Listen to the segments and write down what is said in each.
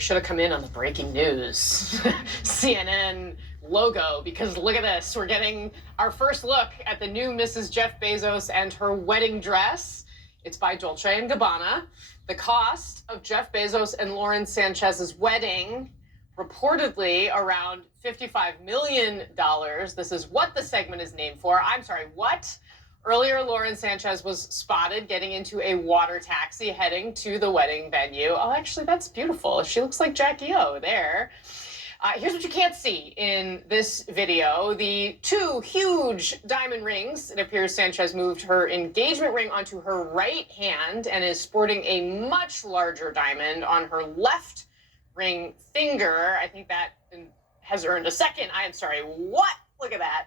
We should have come in on the breaking news CNN logo, because look at this. We're getting our first look at the new Mrs. Jeff Bezos and her wedding dress. It's by Dolce & Gabbana. The cost of Jeff Bezos and Lauren Sanchez's wedding, reportedly around $55 million. This is what the segment is named for. I'm sorry, what? Earlier, Lauren Sanchez was spotted getting into a water taxi heading to the wedding venue. Oh, actually, that's beautiful. She looks like Jackie O there. Here's what you can't see in this video. The two huge diamond rings. It appears Sanchez moved her engagement ring onto her right hand and is sporting a much larger diamond on her left ring finger. I think that has earned a second. I am sorry, what? Look at that.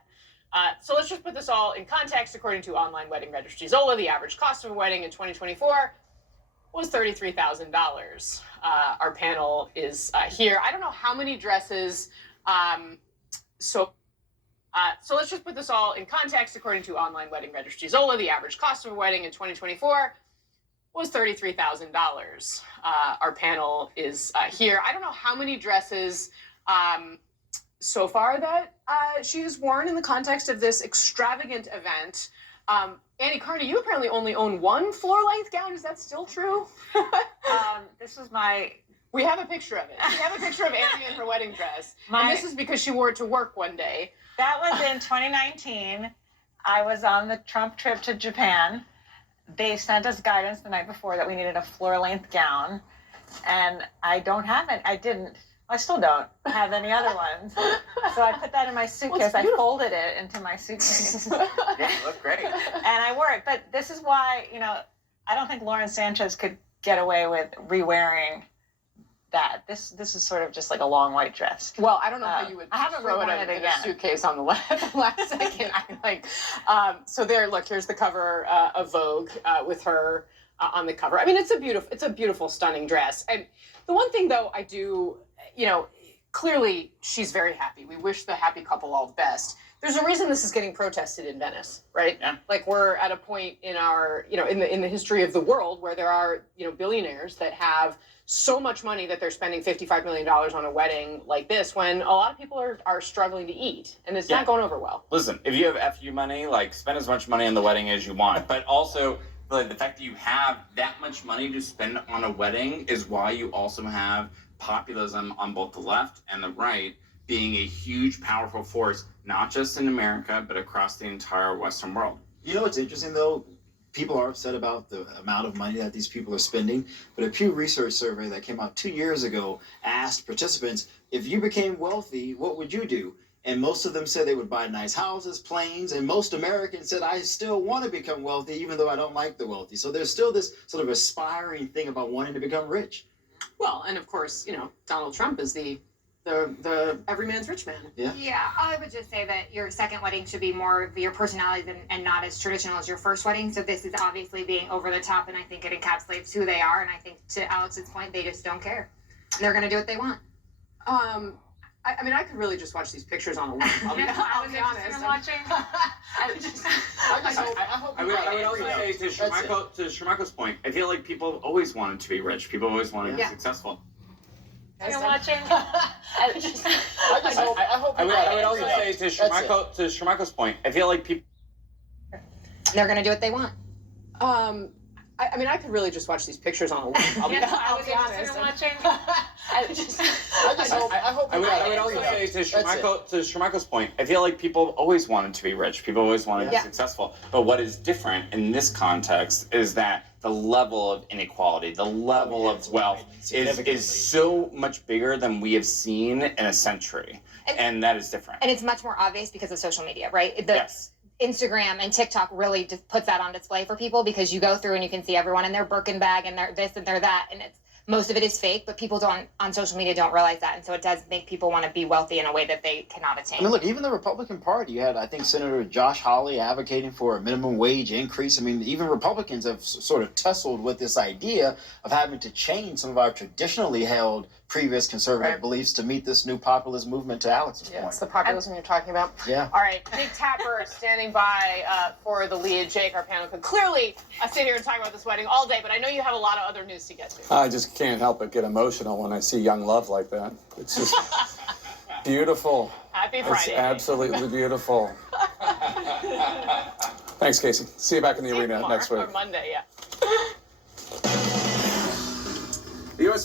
So let's just put this all in context. According to online wedding registry Zola, the average cost of a wedding in 2024 was $33,000. Our panel is here. I don't know how many dresses. So let's just put this all in context. According to online wedding registry Zola, the average cost of a wedding in 2024 was $33,000. Our panel is here. I don't know how many dresses so far that she has worn in the context of this extravagant event. Annie Carney, you apparently only own one floor-length gown. Is that still true? This was my... We have a picture of it. We have a picture of Annie in her wedding dress. And this is because she wore it to work one day. That was in 2019. I was on the Trump trip to Japan. They sent us guidance the night before that we needed a floor-length gown. And I don't have it. I still don't have any other ones. So I put that in my suitcase. I folded it into my suitcase. Yeah, you look great. And I wore it. But this is why, I don't think Lauren Sanchez could get away with re-wearing that. This is sort of just like a long white dress. Well, I don't know how you would I haven't throw it worn it in a again. suitcase on the last second. I'm like, so there, look, here's the cover of Vogue with her on the cover. I mean, it's a beautiful, stunning dress. And the one thing, though, I do, clearly she's very happy. We wish the happy couple all the best. There's a reason this is getting protested in Venice, right? Yeah. Like, we're at a point in our, in the history of the world where there are, billionaires that have so much money that they're spending $55 million on a wedding like this, when a lot of people are struggling to eat, and it's not going over well. Listen, if you have FU money, spend as much money on the wedding as you want. But also, the fact that you have that much money to spend on a wedding is why you also have populism on both the left and the right being a huge, powerful force, not just in America, but across the entire Western world. You know what's interesting, though? People are upset about the amount of money that these people are spending, but a Pew Research survey that came out 2 years ago asked participants, if you became wealthy, what would you do? And most of them said they would buy nice houses, planes, and most Americans said, I still want to become wealthy, even though I don't like the wealthy. So there's still this sort of aspiring thing about wanting to become rich. Well, and of course, Donald Trump is the everyman's rich man. Yeah, I would just say that your second wedding should be more of your personality and not as traditional as your first wedding. So this is obviously being over the top, and I think it encapsulates who they are. And I think, to Alex's point, they just don't care. They're going to do what they want. I mean, I could really just watch these pictures on a loop. I'll be honest. I would also say, to Shermako's point, I feel like people always wanted to be rich. People always wanted to be successful. You're watching. I would also say, to Shermako's point, I feel like people... They're going to do what they want. I mean, I could really just watch these pictures on a loop. I'll be honest. I would also say, to Shermako's point, I feel like people always wanted to be rich. People always wanted to be successful. But what is different in this context is that the level of inequality, the level of wealth is so much bigger than we have seen in a century. And that is different. And it's much more obvious because of social media, right? Yes. Instagram and TikTok really just puts that on display for people, because you go through and you can see everyone in their Birkin bag and their this and their that, and most of it is fake, but people on social media don't realize that, and so it does make people want to be wealthy in a way that they cannot attain. I mean, look, even the Republican Party, you had, I think, Senator Josh Hawley advocating for a minimum wage increase. I mean, even Republicans have sort of tussled with this idea of having to change some of our traditionally held previous conservative Right. beliefs to meet this new populist movement, to Alex's Yeah, point. it's the populism you're talking about. Yeah. All right, Big Tapper standing by for the lead. Jake, our panel could clearly sit here and talk about this wedding all day, but I know you have a lot of other news to get to. I just can't help but get emotional when I see young love like that. It's just beautiful. Happy Friday. It's absolutely beautiful. Thanks, Kasie. See you back in the arena Tomorrow, next week. or Monday, yeah.